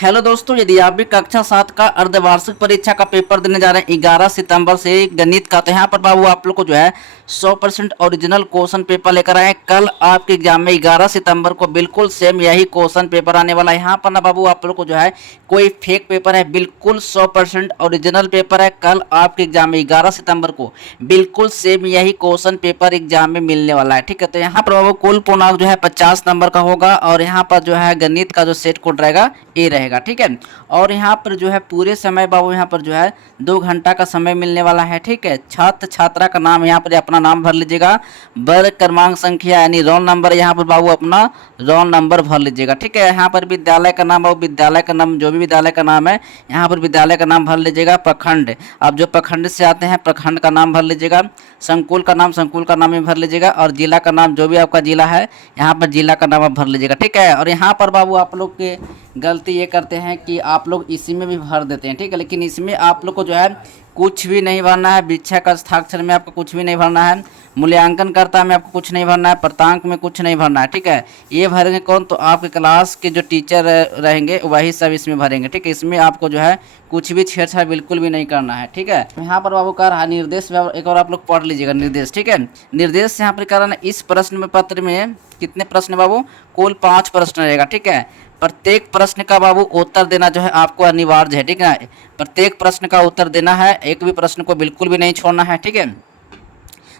Hello दोस्तों, यदि आप भी कक्षा 7 का अर्धवार्षिक परीक्षा का पेपर देने जा रहे हैं 11 सितंबर से गणित का, तो यहाँ पर बाबू आप लोग को जो है 100% ओरिजिनल क्वेश्चन पेपर लेकर आए। कल आपके एग्जाम में 11 सितंबर को बिल्कुल सेम यही क्वेश्चन पेपर आने वाला है। यहाँ पर ना बाबू आप लोग को जो है कोई फेक पेपर है, बिल्कुल 100% ओरिजिनल पेपर है। कल आपके एग्जाम में 11 सितंबर को बिल्कुल सेम यही क्वेश्चन पेपर एग्जाम में मिलने वाला है। ठीक है, तो यहाँ पर बाबू कुल पूर्णांक जो है 50 नंबर का होगा और यहाँ पर जो है गणित का जो सेट कोड रहेगा ए रहेगा। ठीक है, और यहाँ पर जो है पूरे समय बाबू यहाँ पर जो है 2 घंटा का समय मिलने वाला है। ठीक है, छात्र छात्रा का नाम यहाँ पर अपना नाम भर लीजिएगा, वर्ग क्रमांक संख्या यानी रोल नंबर यहाँ पर बाबू अपना रोल नंबर भर लीजिएगा। ठीक है, यहाँ पर विद्यालय का नाम बाबू विद्यालय का नाम, जो भी विद्यालय का नाम है यहाँ पर विद्यालय का नाम भर लीजिएगा। प्रखंड, आप जो प्रखंड से आते हैं प्रखंड का नाम भर लीजिएगा। संकुल का नाम संकुल का नाम ही भर लीजिएगा और जिला का नाम जो भी आपका जिला है यहाँ पर जिला का नाम आप भर लीजिएगा। ठीक है, और यहाँ पर बाबू आप लोग के गलती ये करते हैं कि आप लोग इसी में भी भर देते हैं। ठीक है, लेकिन इसमें आप लोग को जो है कुछ भी नहीं भरना है। भिक्षा का हस्ताक्षर में आपको कुछ भी नहीं भरना है, मूल्यांकनकर्ता में आपको कुछ नहीं भरना है, प्रांतांक में कुछ नहीं भरना है। ठीक है, ये भरेंगे कौन? तो आपके क्लास के जो टीचर रहेंगे वही सब इसमें भरेंगे। ठीक है, इसमें आपको जो है कुछ भी छेड़छाड़ बिल्कुल भी नहीं करना है। ठीक है, यहाँ पर बाबू कह रहा है निर्देश, एक और आप लोग पढ़ लीजिएगा निर्देश। ठीक है, निर्देश यहाँ पर कह रहा है इस प्रश्न पत्र में कितने प्रश्न बाबू? कुल 5 प्रश्न रहेगा। ठीक है, प्रत्येक प्रश्न का बाबू उत्तर देना जो है आपको अनिवार्य है। ठीक है, प्रत्येक प्रश्न का उत्तर देना है, एक भी प्रश्न को बिल्कुल भी नहीं छोड़ना है। ठीक है,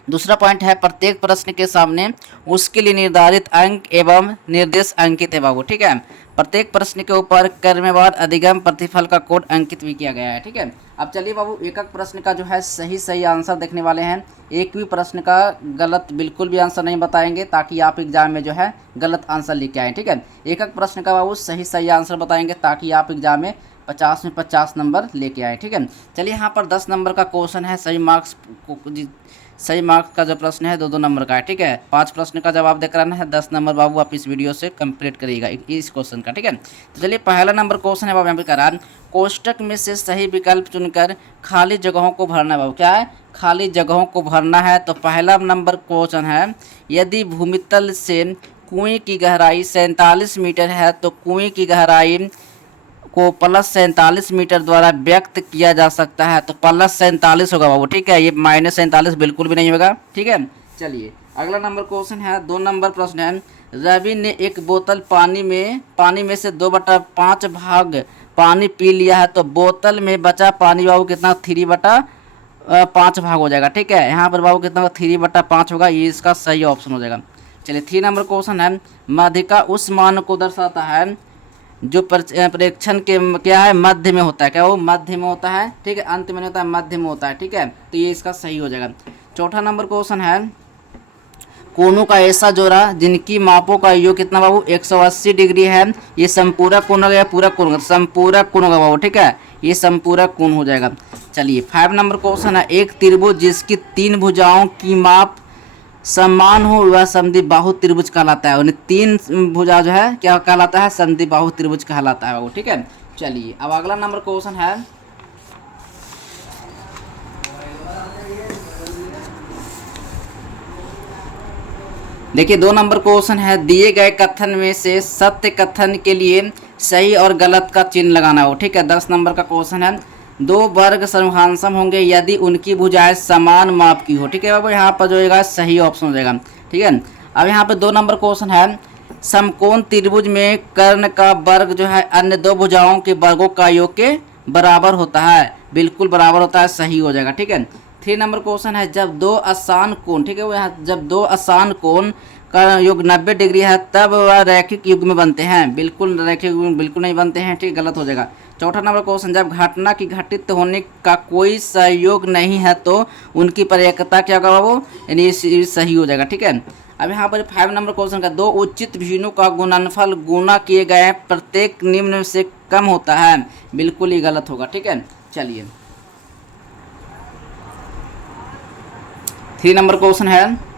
दूसरा पॉइंट है प्रत्येक प्रश्न के सामने उसके लिए निर्धारित अंक एवं निर्देश अंकित है बाबू। ठीक है, प्रत्येक प्रश्न के ऊपर क्रमवार अधिगम प्रतिफल का कोड अंकित भी किया गया है। ठीक है, अब चलिए बाबू एक एक प्रश्न का जो है सही आंसर देखने वाले हैं। एक भी प्रश्न का गलत बिल्कुल भी आंसर नहीं बताएंगे ताकि आप एग्जाम में जो है गलत आंसर लेके आएँ। ठीक है, एक एक प्रश्न का बाबू सही आंसर बताएंगे ताकि आप एग्जाम में 50 में 50 नंबर लेके आए। ठीक है, चलिए यहाँ पर 10 नंबर का क्वेश्चन है, सही मार्क्स का जो प्रश्न है 2-2 नंबर का है। ठीक है, 5 प्रश्न का जवाब देकर आना है, 10 नंबर बाबू आप इस वीडियो से कंप्लीट करिएगा इस क्वेश्चन का। ठीक है, तो चलिए पहला नंबर क्वेश्चन है बाबू यहाँ पे कह रहा है कोष्टक में से सही विकल्प चुनकर खाली जगहों को भरना है। बाबू क्या है? खाली जगहों को भरना है। तो पहला नंबर क्वेश्चन है यदि भूमितल से कुएं की गहराई 47 मीटर है तो कुएं की गहराई को +47 मीटर द्वारा व्यक्त किया जा सकता है। तो +47 होगा बाबू। ठीक है, ये -47 बिल्कुल भी नहीं होगा। ठीक है, चलिए अगला नंबर क्वेश्चन है 2 नंबर प्रश्न है रवि ने एक बोतल पानी में से 2/5 भाग पानी पी लिया है तो बोतल में बचा पानी बाबू कितना? 3/5 भाग हो जाएगा। ठीक है, यहाँ पर बाबू कितना? 3/5 होगा, ये इसका सही ऑप्शन हो जाएगा। चलिए 3 नंबर क्वेश्चन है माध्यिका उस मान को दर्शाता है जो प्रेक्षण के क्या है? मध्य में होता है। क्या वो मध्य में होता है? ठीक है, अंत में नहीं होता है, मध्य में होता है। ठीक है, तो ये इसका सही हो जाएगा। चौथा नंबर क्वेश्चन है कोणों का ऐसा जोड़ा जिनकी मापों का योग कितना बाबू? 180 डिग्री है। ये संपूरक कोण होगा या पूरक कोण होगा? संपूरक कोण होगा बाबू। ठीक है, ये संपूरक कोण हो जाएगा। चलिए 5 नंबर क्वेश्चन है एक त्रिभुज जिसकी 3 भुजाओं की माप समान हो वह समद्विबाहु त्रिभुज कहलाता है। उन्हें 3 भुजा जो है क्या कहलाता है? समद्विबाहु त्रिभुज कहलाता है बाबू। ठीक है, चलिए अब अगला नंबर क्वेश्चन है देखिए 2 नंबर क्वेश्चन है दिए गए कथन में से सत्य कथन के लिए सही और गलत का चिन्ह लगाना हो। ठीक है, 10 नंबर का क्वेश्चन है 2 वर्ग समहांसम होंगे यदि उनकी भुजाएं समान माप की हो। ठीक है बाबू, यहाँ पर जो होगा सही ऑप्शन हो जाएगा। ठीक है, अब यहाँ पे 2 नंबर क्वेश्चन है समकोण त्रिभुज में कर्ण का वर्ग जो है अन्य 2 भुजाओं के वर्गों का योग के बराबर होता है। बिल्कुल बराबर होता है, सही हो जाएगा। ठीक है, 3 नंबर क्वेश्चन है जब 2 आसान कोण, ठीक है वो यहाँ जब 2 आसान कोण का योग 90 डिग्री है तब वह रैखिक युग में बनते हैं। बिल्कुल रैखिक युग में बिल्कुल नहीं बनते हैं। ठीक, गलत हो जाएगा। चौथा नंबर क्वेश्चन जब घटना की घटित होने का कोई सहयोग नहीं है तो उनकी पर्यायता क्या होगा बाबू? यानी ये सही हो जाएगा। ठीक है, अब यहाँ पर 5 नंबर क्वेश्चन का 2 उचित भिन्नों का गुणनफल गुणा किए गए प्रत्येक निम्न से कम होता है। बिल्कुल ही गलत होगा। ठीक है, चलिए 3 नंबर क्वेश्चन है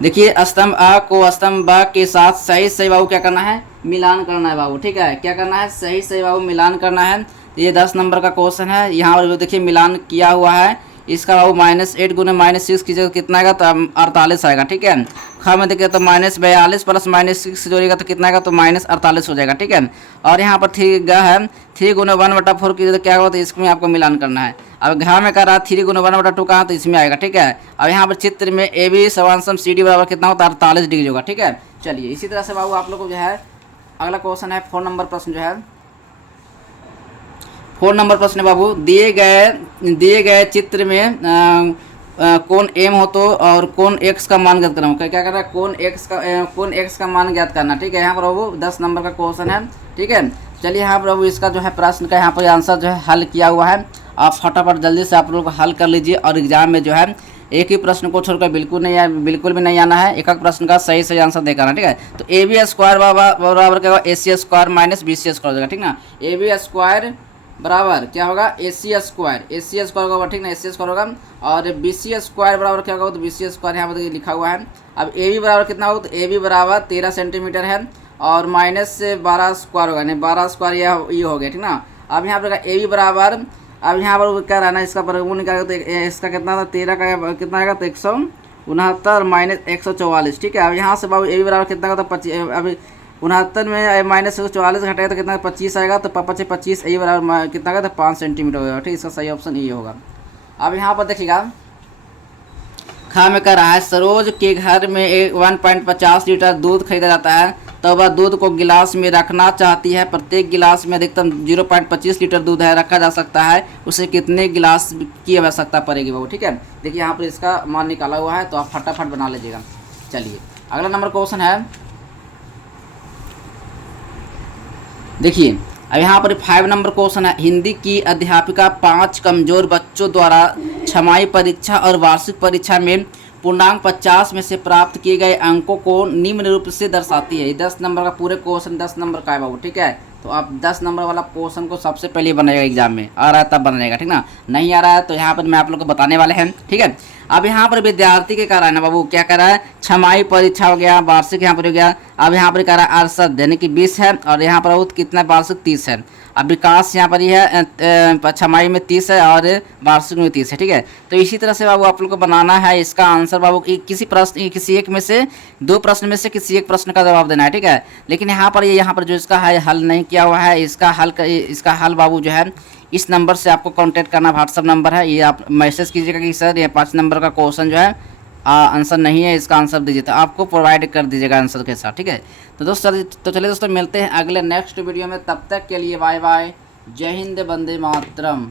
देखिए स्तंभ आ को स्तंभ बा के साथ सही बाबू क्या करना है? मिलान करना है बाबू। ठीक है, क्या करना है? सही बाबू मिलान करना है। ये 10 नंबर का क्वेश्चन है। यहाँ पर देखिए मिलान किया हुआ है, इसका बाबू -8 गुने -6 कीजिएगा कितना आएगा, तो 48 आएगा। ठीक है, ख में देखिए तो -42 प्लस -6 जोड़िएगा तो कितना आएगा, तो -48 हो जाएगा। ठीक है, और यहाँ पर 3 ग है, 3 गुने 1/4 कीजिए तो क्या होगा, तो इसमें आपको मिलान करना है। अब घ में कर रहा है 3 गुने 1/2 कहाँ, तो इसमें आएगा। ठीक है, अब यहाँ पर चित्र में AB समांसम CD बराबर कितना होता है, 48 डिग्री होगा। ठीक है, चलिए इसी तरह से बाबू आप लोग को जो है अगला क्वेश्चन है 4 नंबर प्रश्न जो है 4 नंबर प्रश्न बाबू, दिए गए चित्र में कोण M हो तो और कोण X का मान ज्ञात करना। क्या कर रहा है, कोण X का मान ज्ञात करना। ठीक है, यहाँ पर बाबू 10 नंबर का क्वेश्चन है। ठीक है, चलिए यहाँ पर बाबू इसका जो है प्रश्न का यहाँ पर आंसर जो है हल किया हुआ है। आप फटाफट जल्दी से आप लोग हल कर लीजिए, और एग्जाम में जो है एक ही प्रश्न को छोड़कर बिल्कुल भी नहीं आना है, एक एक प्रश्न का सही आंसर देकर आना। ठीक है, तो AB स्क्वायर बराबर क्या होगा, AC square minus BC square हो जाएगा। ठीक ना, AB स्क्वायर बराबर क्या होगा, AC स्क्वायर होगा। ठीक ना, AC स्क्वायर होगा, और BC स्क्वायर बराबर क्या होगा, तो BC स्क्वायर यहाँ पर लिखा हुआ है। अब AB बराबर कितना होगा, तो AB बराबर 13 सेंटीमीटर है, और -12 स्क्वायर होगा, नहीं 12 स्क्वायर ये हो गया। ठीक ना, अब यहाँ पर AB बराबर, अब यहाँ पर क्या रहना है, इसका वो निकालेगा तो इसका कितना था, 13 का कितना आएगा, तो 169 माइनस 144। ठीक है, अब यहाँ से बाबू AB बराबर कितना का, तो 25। अब 69 में -144 घटाएगा तो कितना 25 आएगा, तो 25 AB बराबर कितना का, तो 5 सेंटीमीटर होगा। ठीक, इसका सही ऑप्शन ये होगा। अब यहाँ पर देखिएगा खा में कर रहा है, सरोज के घर में 1.50 लीटर दूध खरीदा जाता है, तो वह दूध को गिलास में रखना चाहती है। प्रत्येक गिलास में अधिकतम 0.25 लीटर दूध है रखा जा सकता है, उसे कितने गिलास की आवश्यकता पड़ेगी बाबू। ठीक है, देखिए यहाँ पर इसका मान निकाला हुआ है, तो आप फटाफट बना लीजिएगा। चलिए अगला नंबर क्वेश्चन है, देखिए अब यहाँ पर 5 नंबर क्वेश्चन है, हिंदी की अध्यापिका 5 कमजोर बच्चों द्वारा छमाही परीक्षा और वार्षिक परीक्षा में पूर्णांक 50 में से प्राप्त किए गए अंकों को निम्न रूप से दर्शाती है। 10 नंबर का पूरे क्वेश्चन 10 नंबर का है बाबू। ठीक है, तो आप 10 नंबर वाला क्वेश्चन को सबसे पहले बनाएगा, एग्जाम में आ रहा है तब बनाएगा। ठीक ना, नहीं आ रहा है तो यहाँ पर मैं आप लोग को बताने वाले हैं। ठीक है, अब यहाँ पर विद्यार्थी के कह रहा है ना बाबू, क्या कह रहा है, छमाही परीक्षा हो गया, वार्षिक यहाँ पर हो गया। अब यहाँ पर कह रहा है अरसद यानी कि 20 है, और यहाँ पर कितना वार्षिक 30 है। अब विकास यहाँ पर ये है छमाही में 30 है और वार्षिक में 30 है। ठीक है, तो इसी तरह से बाबू आप लोग को बनाना है इसका आंसर बाबू, किसी एक में से 2 प्रश्न में से किसी एक प्रश्न का जवाब देना है। ठीक है, लेकिन यहाँ पर जो इसका है हल नहीं किया हुआ है, इसका हल बाबू जो है इस नंबर से आपको कांटेक्ट करना, व्हाट्सअप नंबर है, ये आप मैसेज कीजिएगा कि सर ये 5 नंबर का क्वेश्चन जो है आंसर नहीं है, इसका आंसर दीजिए, तो आपको प्रोवाइड कर दीजिएगा आंसर के साथ। ठीक है, तो दोस्तों तो चलिए दोस्तों मिलते हैं अगले नेक्स्ट वीडियो में, तब तक के लिए बाय बाय, जय हिंद, वंदे मातरम।